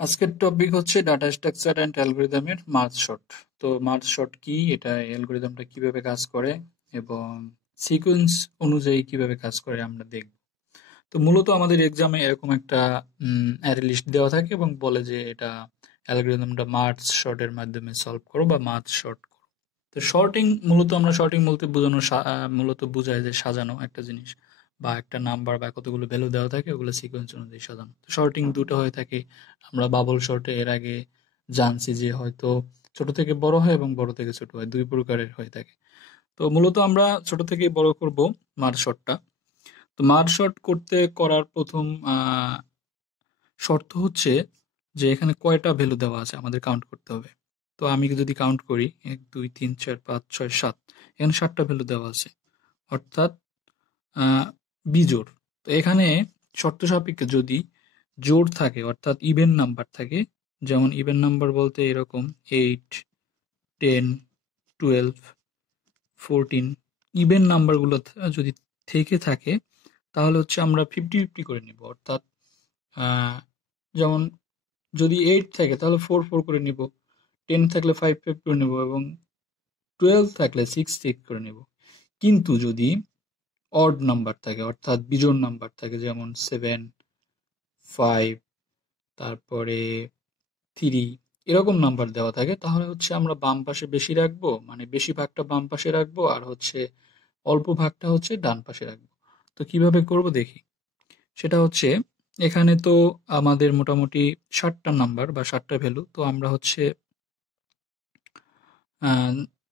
আজকের টপিক হচ্ছে data structure and অ্যালগরিদমের মার্জ শর্ট। তো মার্জ শর্ট কি, এটা অ্যালগরিদমটা কিভাবে কাজ করে এবং সিকোয়েন্স অনুযায়ী কিভাবে কাজ করে আমরা দেখব। তো মূলত আমাদের এক্সামে এরকম একটা অ্যারে লিস্ট দেওয়া থাকে এবং বলে যে এটা অ্যালগরিদমটা মার্জ শর্টের মাধ্যমে সলভ করো বা মার্জ শর্ট করো। তো শর্টিং মূলত আমরা শর্টিং বলতে বোঝানো মূলত বোঝায় যে সাজানো একটা জিনিস বা একটা নাম্বার বা কতগুলো ভ্যালু দেওয়া থাকে ওগুলো সিকোয়েন্স অনুযায়ী সাজানো। তো শর্টিং দুটো হয়ে থাকে। আমরা বাবল শর্টে এর আগে জানছি যে হয়তো ছোট থেকে বড় হয় এবং বড় থেকে ছোট হয়, দুই প্রকারের হয়ে থাকে। তো মূলত আমরা ছোট থেকে বড় করব মার্জ শর্টটা। তো মার্জ শর্ট করার প্রথম শর্ত হচ্ছে যে এখানে কয়টা ভ্যালু দেওয়া আছে আমাদের কাউন্ট করতে হবে। তো আমি যদি কাউন্ট করি ১, ২, ৩, ৪, ৫, ৬, ৭, এখানে ৭টা ভ্যালু দেওয়া আছে, অর্থাৎ বিজোড়। তো এখানে শর্ত সাপেক্ষে যদি জোড় থাকে অর্থাৎ ইভেন নাম্বার থাকে, যেমন ইভেন নাম্বার বলতে এরকম ৮, ১০, ১২, ১৪, ইভেন নাম্বারগুলো যদি থেকে থাকে তাহলে হচ্ছে আমরা 50-50 করে নিব। অর্থাৎ আহ, যেমন যদি 8 থাকে তাহলে 4-4 করে নিব, 10 থাকলে 5-5 করে নেব এবং 12 থাকলে 6-6 করে নেব। কিন্তু যদি অড নাম্বার থাকে অর্থাৎ বিজোড় নাম্বার থাকে, যেমন 7, 5, তারপরে 3, এরকম নাম্বার দেওয়া থাকে, তাহলে হচ্ছে আমরা বাম পাশে বেশি রাখবো, মানে বেশি ভাগটা বাম পাশে রাখবো আর হচ্ছে অল্প ভাগটা হচ্ছে ডান পাশে রাখবো। তো কিভাবে করব দেখি। সেটা হচ্ছে এখানে তো আমাদের মোটামুটি 7টা নাম্বার বা 7টা ভ্যালু, তো আমরা হচ্ছে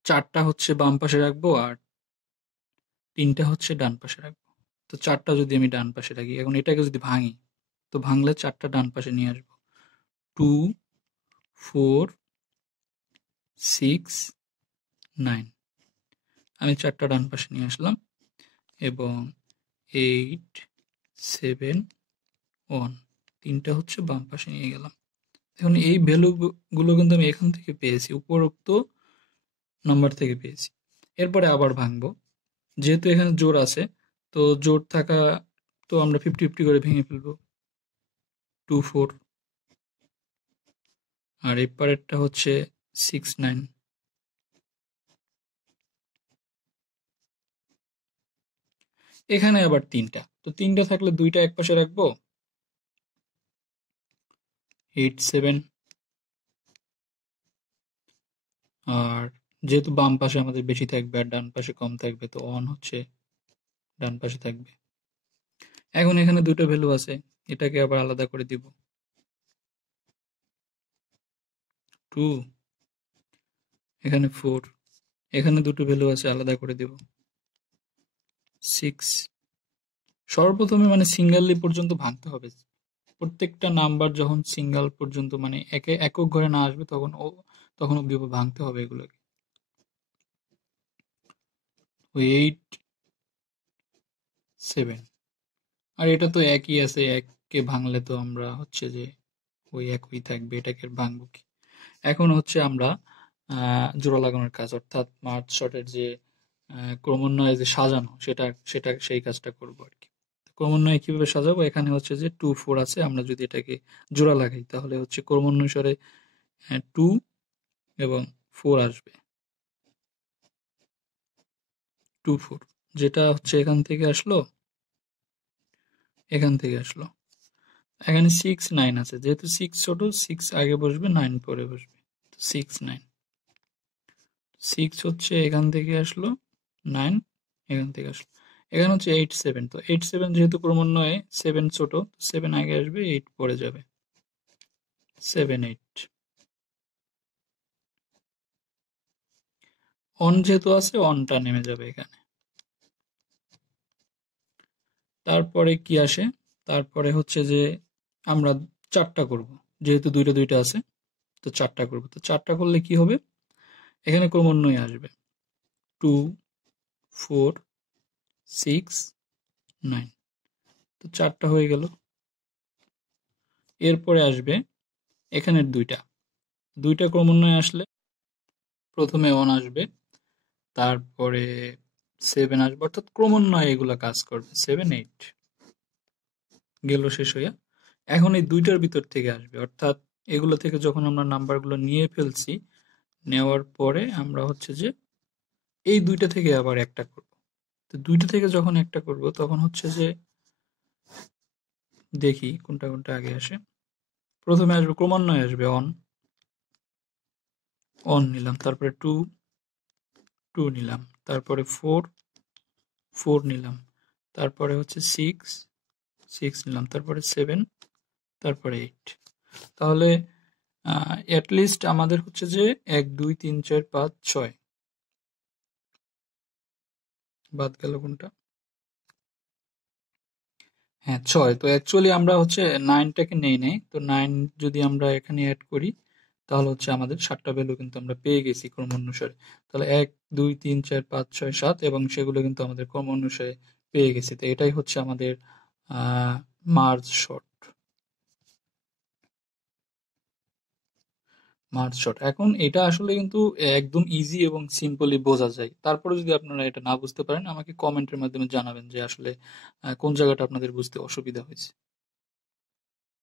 4টা হচ্ছে বাম পাশে রাখবো আর 3টা হচ্ছে ডান পাশে রাখবো। তো 4টা যদি আমি ডান পাশে রাখি, এখন এটাকে যদি ভাঙি, তো ভাঙলে 4টা ডান পাশে নিয়ে আসবো। 2, 4, 6, 9, আমি 4টা ডান পাশে নিয়ে আসলাম এবং 8, 7, 1, 3টা হচ্ছে বাম পাশে নিয়ে গেলাম। এখন এই ভ্যালু গুলো কিন্তু আমি এখান থেকে পেয়েছি, উপরোক্ত নাম্বার থেকে পেয়েছি। এরপরে আবার ভাঙবো, যেহেতু এখানে জোড় আছে, তো জোড় থাকা, তো আমরা 50-50 করে ভেঙে ফেলবো। 2, 4, আর এরপরেরটা হচ্ছে 6, 9। এখানে আবার 3টা, তো 3টা থাকলে 2টা এক পাশে রাখবো, 8, 7, আর যেহেতু বাম পাশে আমাদের বেশি থাকবে আর ডান পাশে কম থাকবে, তো 1 হচ্ছে ডান পাশে থাকবে। এখন এখানে দুটো ভ্যালু আছে, এটাকে আবার আলাদা করে দিব। 2, এখানে 4, এখানে দুটো ভ্যালু আছে, আলাদা করে দিব। 6, সর্বপ্রথমে মানে সিঙ্গেললি পর্যন্ত ভাঙতে হবে। প্রত্যেকটা নাম্বার যখন সিঙ্গেল পর্যন্ত মানে একক ঘরে না আসবে তখন অব্দি ভাঙতে হবে এগুলোকে। ওই 8, 7, আর এটা তো একই আছে, এককে ভাঙলে তো আমরা হচ্ছে যে ওই একই থাকবে, এটাকে আর ভাঙবো কি। এখন হচ্ছে আমরা জোড়া লাগানোর কাজ, অর্থাৎ মার্জ শর্টের যে ক্রমান্বয়ে যে সাজানো, সেটা সেটা সেই কাজটা করবো আর কি। ক্রমান্বয়ে কিভাবে সাজাবো, এখানে হচ্ছে যে 2, 4 আছে, আমরা যদি এটাকে জোড়া লাগাই তাহলে হচ্ছে ক্রমানুসারে 2 এবং 4 আসবে। 2, 4, যেটা হচ্ছে এখান থেকে আসলো, এখান থেকে আসলো। এখানে 6, 9 আছে, যেহেতু 6 ছোট, 6 আগে বসবে, 9 পরে বসবে। 6, 9, 6 হচ্ছে এখান থেকে আসলো, 9 এখান থেকে আসলো। এখানে হচ্ছে 8, 7, তো 8, 7 যেহেতু ক্রমান্বয়ে 7 ছোট, 7 আগে আসবে, 8 পরে যাবে। 7, 8, 1 যেহেতু আছে, 1টা নেমে যাবে এখানে। তারপরে কি আসে, তারপরে হচ্ছে যে আমরা 4টা করব, যেহেতু দুইটা দুইটা আছে, তো 4টা করব। তো 4টা করলে কি হবে, এখানে ক্রমান্বয়ে আসবে 2, 4, 6, 9, তো 4টা হয়ে গেল। এরপরে আসবে এখানের দুইটা, দুইটা ক্রমান্বয়ে আসলে প্রথমে 1 আসবে, তারপরে 7 আসবে, অর্থাৎ ক্রমান্বয়ে এগুলা কাজ করবে। 7, 8 গেল শেষ হইয়া। এখন এই দুইটার ভিতর থেকে আসবে, অর্থাৎ এগুলো থেকে যখন আমরা নাম্বারগুলো নিয়ে ফেলছি, নেওয়ার পরে আমরা হচ্ছে যে এই দুইটা থেকে আবার একটা করব। তো দুইটা থেকে যখন একটা করব তখন হচ্ছে যে দেখি কোনটা কোনটা আগে আসে। প্রথমে আসবে ক্রমান্বয়ে আসবে অন, অন নিলাম, তারপরে টু, টু নিলাম, তারপরে ফোর, ফোর নিলাম, তারপরে হচ্ছে সিক্স, সিক্স নিলাম, তারপরে সেভেন, তারপরে এইট। তাহলে অ্যাটলিস্ট আমাদের হচ্ছে যে 1 2 3 4 5 6 বাদ গেল কোনটা? হ্যাঁ 6। তো অ্যাকচুয়ালি আমরা হচ্ছে 9টাকে নেই নাই। তো 9 যদি আমরা এখানে অ্যাড করি তাহলে হচ্ছে আমাদের 7টা ভ্যালু কিন্তু আমরা পেয়ে গেছি ক্রম অনুসারে। তাহলে 1 2 3 4 5 6 7 এবং সেগুলো কিন্তু আমাদের ক্রম অনুসারে পেয়ে গেছি। তো এটাই হচ্ছে আমাদের মার্জ শর্ট। Merge short. এখন এটা আসলে কিন্তু একদম ইজি এবং সিম্পলি বোঝা যায়। তারপরে যদি আপনারা এটা না বুঝতে পারেন আমাকে কমেন্টের মাধ্যমে জানাবেন যে আসলে কোন জায়গাটা আপনাদের বুঝতে অসুবিধা হয়েছে।